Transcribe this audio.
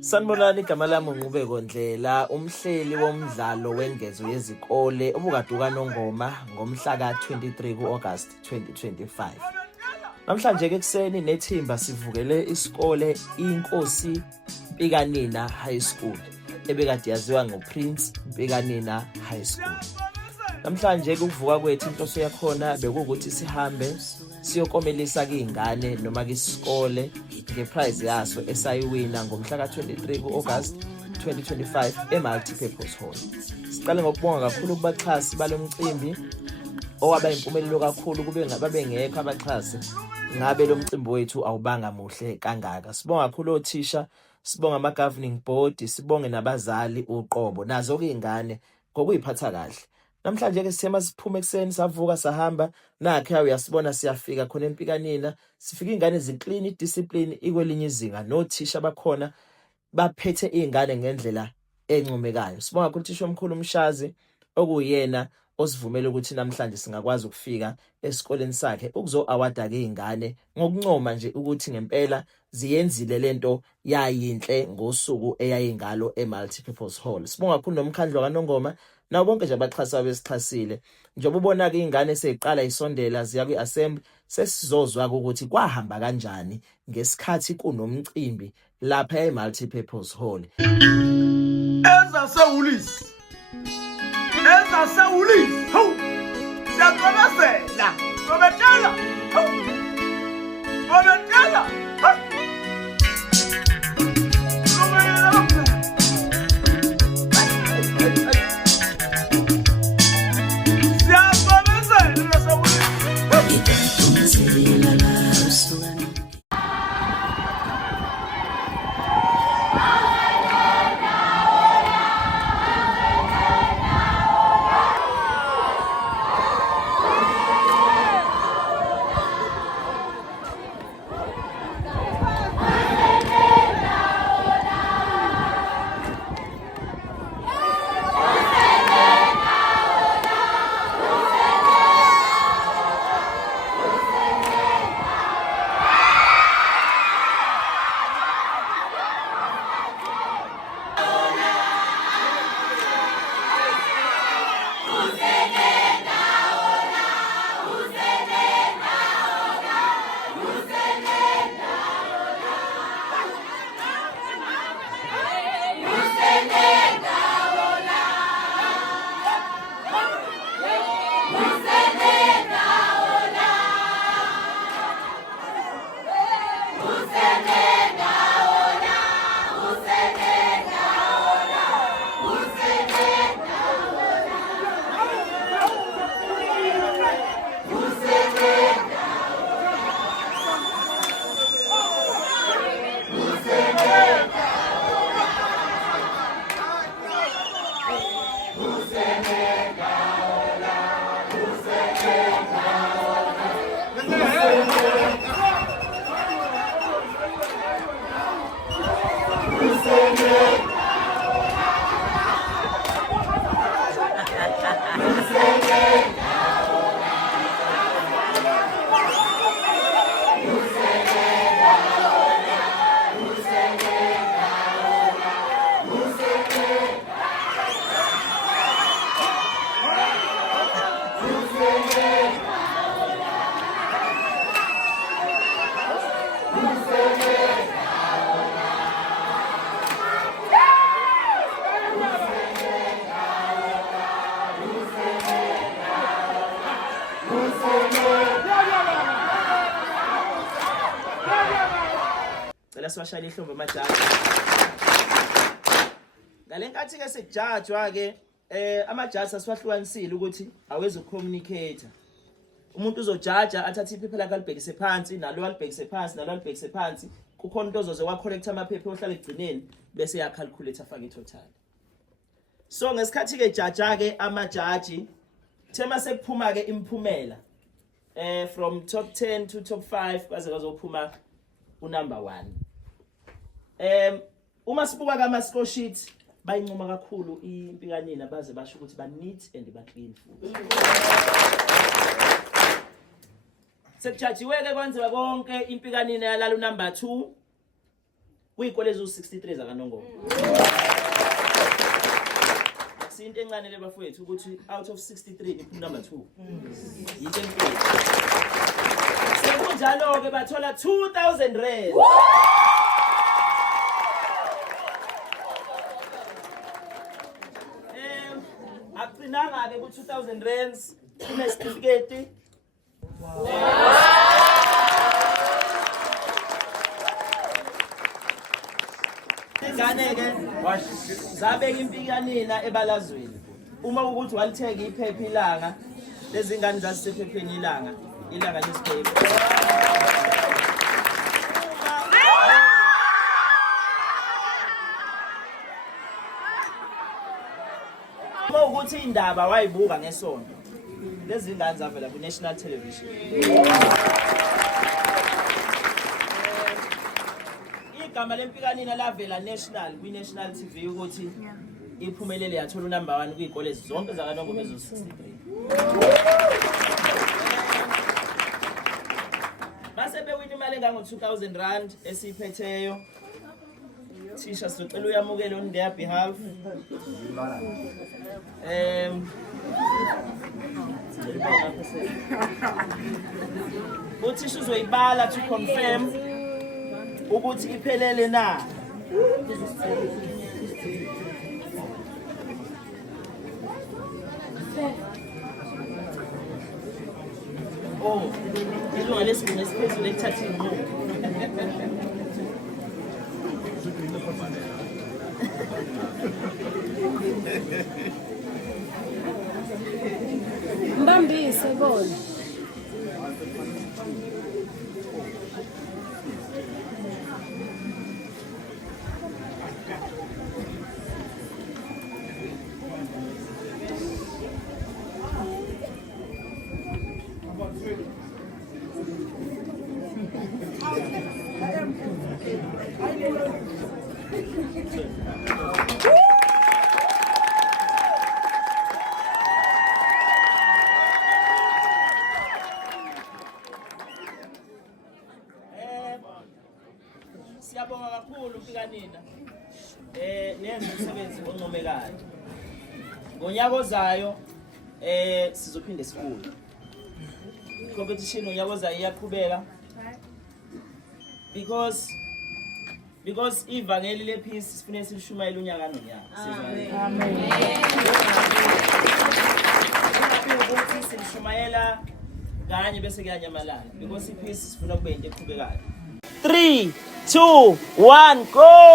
Sanibonani, igama lami uNqubeko Ndlela, umhleli womdlalo wengezo yezikole obukaduka Nongoma ngomhla ka-23 ku-August 2025. Namhlanje ekuseni nethimba sivukele isikole iNkosi Mpikanina High School ebekade yaziwa ngoPrince Mpikanina High School. Namhlanje ukuvuka kwethu inhloso yakhona bekuwukuthi sihambe siyokomelisa izingane noma isikole ngeprize yaso esayiwina ngomhla ka-23 ku-August 2025 eMultipurpose Hall. Siqale ngokubonga kakhulu kubaxhasi balomcimbi owaba impumelelo kakhulu kube ngababengekho abaxhasi ngabe lo mcimbi wethu awubanga muhle kangaka. Sibonga kakhulu othisha, sibonga ama-governing board, sibonge nabazali uqobo nazo izingane ngokuyiphatha kahle. Namhlanje ke sithema siphume ekseni savuka sahamba nakhe uyasibona siyafika khona eMpikanina, sifika izingane eziclean, idiscipline ikwelinye izinga, nothisha bakhona baphethe izingane ngendlela encomekayo. Sibonga kakhulu uthisha omkhulu Mshazi okuyena osivumela ukuthi namhlanje singakwazi ukufika esikoleni sakhe ukuzo-award izingane ngokuncoma nje ukuthi ngempela ziyenzile lento yayinhle ngosuku eyayingalo eMultipurpose Hall. Sibonga kakhulu nomkhandlu kaNongoma nawo bonke nje abaxhasa besixhasile. Njengoba ubona-ke izingane seziqala isondela ziya kwi-assembly, sesizozwa ukuthi kwahamba kanjani ngesikhathi kunomcimbi lapha eMultipurpose Hall. Ezasewulisi hawu siyaqobazela qobetela hawu qobetela hawu Siwashayela ihlombe amajaji. Ngalenkathi ke sejajwa ke amajaji asiwahlukanisile ukuthi aweze ucommunicate. Umuntu uzojaja athathe iphepha lakhe alibhekise phansi, nalo alibhekise phansi, nalo alibhekise phansi. Kukhona into ozoze wa collect amaphepha ohlala egcineni bese ya calculate afake itotal. So ngesikhathi ke jaja ke amajaji thema sekuphuma ke imphumela from top 10 to top 5 baze bazophuma unumber 1. Uma sibuka kama score sheet bayincoma kakhulu iMpikanina baze basho ukuthi ba neat and ba clean futhi. Sekujajiwe ke kwenziwa konke iMpikanina yalala unumber 2 kuyikole ezu-63 zakanongoma. Akusinto encane le bafowethu ukuthi out of 63 iphuma number 2. Yinto enkulu. Sekunjalo-ke bathola 2,000 rand. Akucinanga-ke ku-2,000 rands kunesitifiketi. Ingane-ke zabeka impikanina ebalazweni. Uma ukuthi walithenga iphepha ilanga, lezi ngane zasisephepheni ilanga newspaper. Uma ukuthi indaba wayibuka ngesonto, lezi ngane zavela ku-national television. Igama lempikanina lavela national kwi-national TV ukuthi iphumelele yathola unumber 1 kuyikole zonke zakanongoma ezo-63. Base bewina imali engango-2,000 rand esiyiphetheyo. Thisha sizocela uyamukele on their behalf. Uthisha uzoyibala to confirm ukuthi iphelele na. Oh, ilunga lesibili esiphezulu ekuthatha inqumo. Mbambise bona. Siyabonga kakhulu mpikanina. Nenza umsebenzi oncomekayo. Ngonyaka ozayo sizophinde sifunde. Competition ngonyaka ozayo iyaqhubeka. Because ivangeli lepeace sifune silishumayela unyaka nonyaka. Amen. Ukuthi silishumayela kanye bese kuyanyamalala because ipeace sifuna kube into eqhubekayo. 3, 2, 1, go!